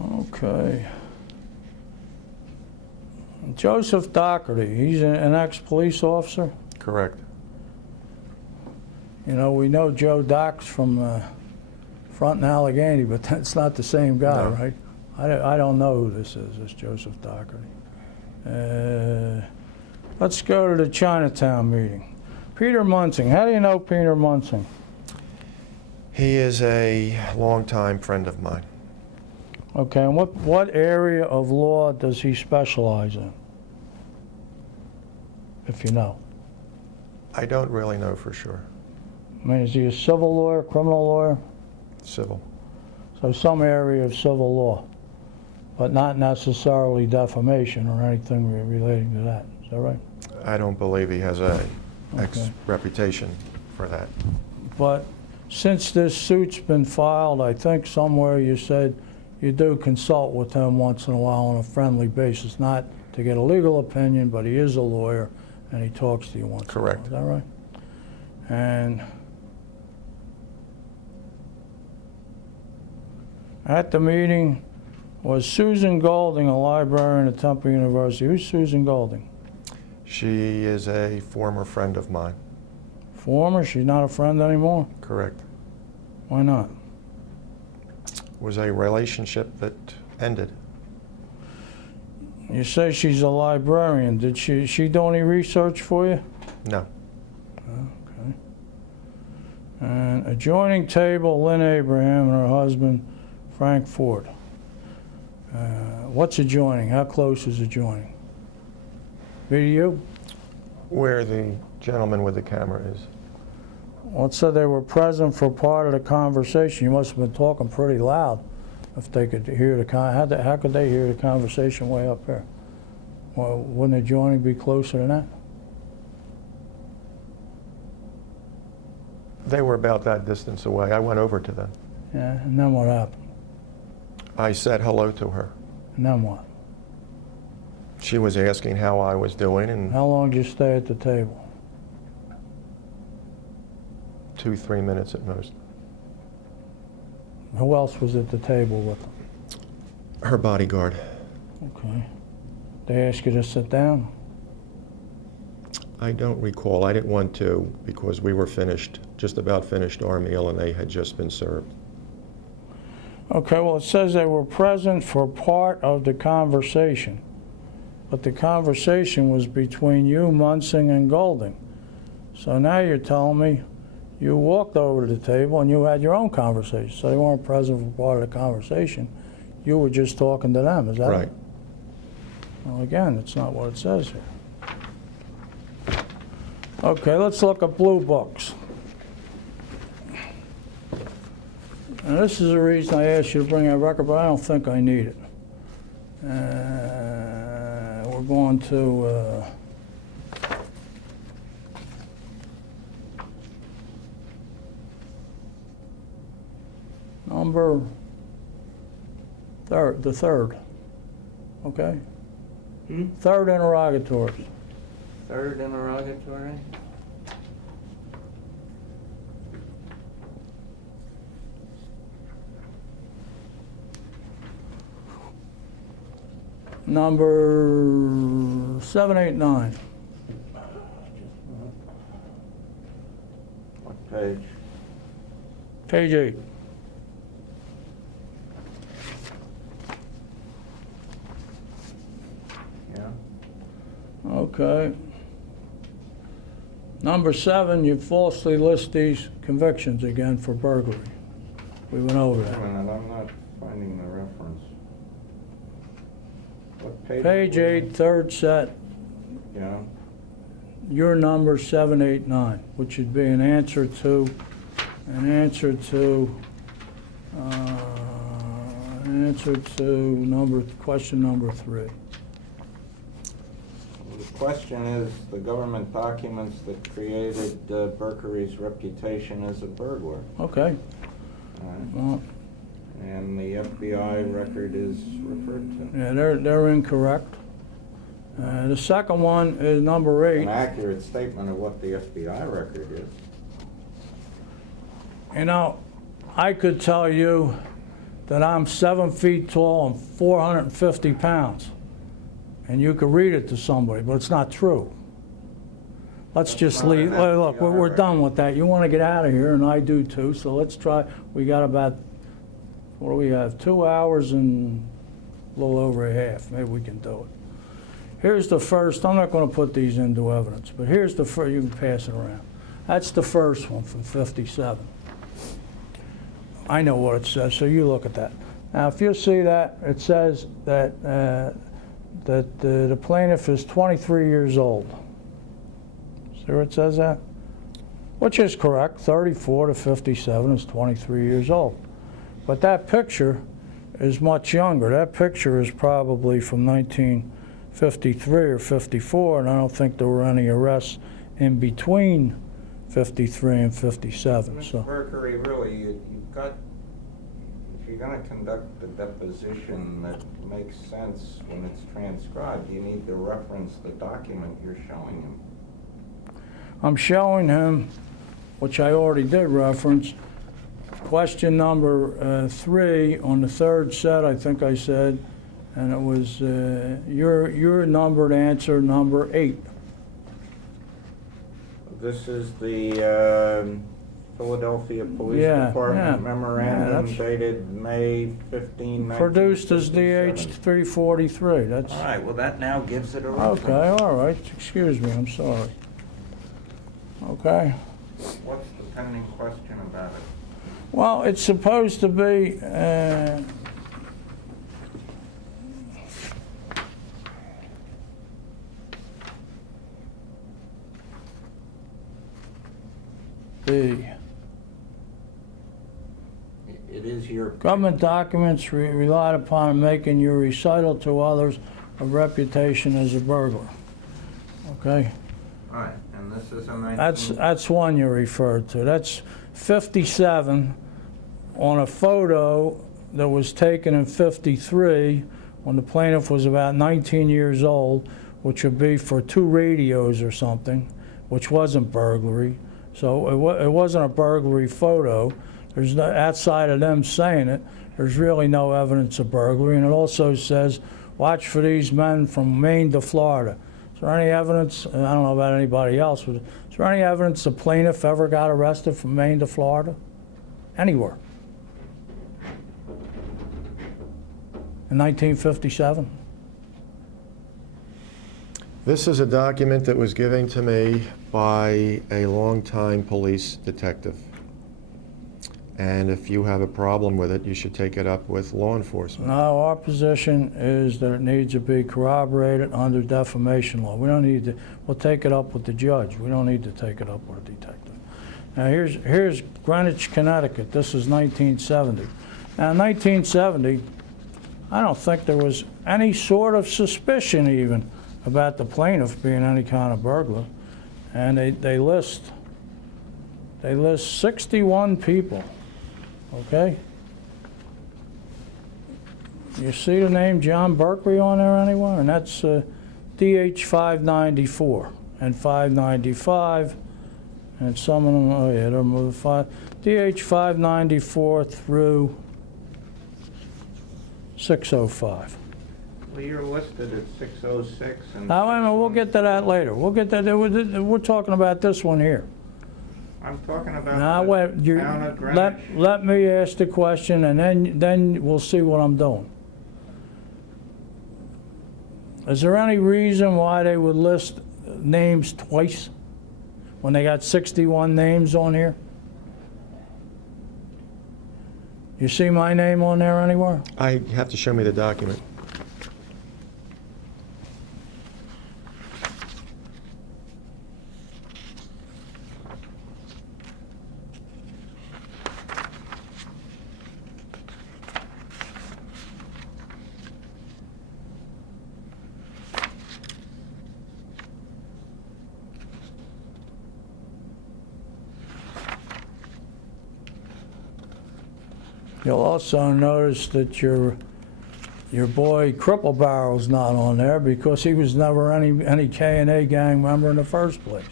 Okay. Joseph Doherty, he's an ex-police officer? Correct. You know, we know Joe Docks from Front in Allegheny, but that's not the same guy, No. right? I don't know who this is, this Joseph Doherty. Let's go to the Chinatown meeting. Peter Munsing, how do you know Peter Munsing? He is a longtime friend of mine. Okay, and what area of law does he specialize in? If you know. I don't really know for sure. I mean, is he a civil lawyer, criminal lawyer? Civil. So some area of civil law, but not necessarily defamation or anything relating to that. Is that right? I don't believe he has a Okay. reputation for that. But since this suit's been filed, I think somewhere you said you do consult with him once in a while on a friendly basis, not to get a legal opinion, but he is a lawyer and he talks to you once in a while. Correct. Is that right? And at the meeting was Susan Golding, a librarian at Temple University. Who's Susan Golding? She is a former friend of mine. Former? She's not a friend anymore? Correct. Why not? Was a relationship that ended. You say she's a librarian. Did she do any research for you? No. Okay. And adjoining table, Lynn Abraham and her husband, Frank Ford. What's adjoining? How close is adjoining? Me to you? Where the gentleman with the camera is. Well, it said they were present for part of the conversation. You must have been talking pretty loud if they could hear the how could they hear the conversation way up there? Well, wouldn't adjoining be closer than that? They were about that distance away. I went over to them. Yeah, and then what happened? I said hello to her. And then what? She was asking how I was doing, and How long did you stay at the table? 2-3 minutes at most. Who else was at the table with them? Her bodyguard. Okay. They asked you to sit down? I don't recall. I didn't want to because we were finished, just about finished our meal, and they had just been served. Okay, well, it says they were present for part of the conversation, but the conversation was between you, Munsing, and Golding. So now you're telling me you walked over to the table and you had your own conversation. So they weren't present for part of the conversation. You were just talking to them, is that Right. it? Well, again, it's not what it says here. Okay, let's look at blue books. And this is the reason I asked you to bring that record, but I don't think I need it. We're going to number the third. Okay? Third interrogatories. Third interrogatory? Number 789. What page? Page 8. Yeah. Okay. Number 7, you falsely list these convictions again for burglary. We went over Wait a that. minute, I'm not finding the reference. What page? Page were you 8, third set, on? Yeah. your number 789, which would be an answer to question number 3. The question is the government documents that created Berkery's reputation as a burglar. Okay. Well, And the FBI record is referred to. yeah, they're incorrect. The second one is number 8. An accurate statement of what the FBI record is. You know, I could tell you that I'm 7 feet tall and 450 pounds. And you could read it to somebody, but it's not true. Let's just not leave. an Look, we're FDR done with that. You want to get out of here, and I do too, so let's try. We got about, what do we have, 2 hours and a little over a half. Maybe we can do it. Here's the first. I'm not going to put these into evidence, but here's the first. You can pass it around. That's the first one from 57. I know what it says, so you look at that. Now, if you see that, it says that the plaintiff is 23 years old. See where it says that? Which is correct. 34 to 57 is 23 years old. But that picture is much younger. That picture is probably from 1953 or 54, and I don't think there were any arrests in between 53 and 57. Mr. So. Berkery, really, you've got, if you're going to conduct a deposition that makes sense when it's transcribed, you need to reference the document you're showing him. I'm showing him, which I already did reference, question number 3 on the third set, I think I said, and it was your numbered answer number 8. This is the Philadelphia Police Department memorandum dated May 15, 1957. Produced as DH 343. That's All right, well, that now gives it a reference. okay. All right. Excuse me. I'm sorry. Okay. What's the pending question about it? Well, it's supposed to be. It is your Government documents relied upon in making your recital to others of reputation as a burglar. Okay? All right, and this is a 19... That's one you referred to. That's 57 on a photo that was taken in 53 when the plaintiff was about 19 years old, which would be for 2 radios or something, which wasn't burglary. So it wasn't a burglary photo. There's no, outside of them saying it, there's really no evidence of burglary. And it also says, watch for these men from Maine to Florida. Is there any evidence, and I don't know about anybody else, but is there any evidence the plaintiff ever got arrested from Maine to Florida? Anywhere? In 1957? This is a document that was given to me by a longtime police detective. And if you have a problem with it, you should take it up with law enforcement. No, our position is that it needs to be corroborated under defamation law. We don't need to, we'll take it up with the judge. We don't need to take it up with a detective. Now here's Greenwich, Connecticut. This is 1970. Now in 1970, I don't think there was any sort of suspicion even about the plaintiff being any kind of burglar. And they list 61 people. Okay? You see the name John Berkery on there anywhere? And that's DH 594 and 595, and some of them, oh yeah, they're moving 5. DH 594 through 605. Well, you're listed at 606 and... Now, wait a minute, we'll get to that later. We'll get to that. We're talking about this one here. I'm talking about Now, the wait, town of Greenwich. let me ask the question, and then we'll see what I'm doing. Is there any reason why they would list names twice when they got 61 names on here? You see my name on there anywhere? I have to show me the document. You'll also notice that your boy Cripple Barrel's not on there because he was never any K&A gang member in the first place.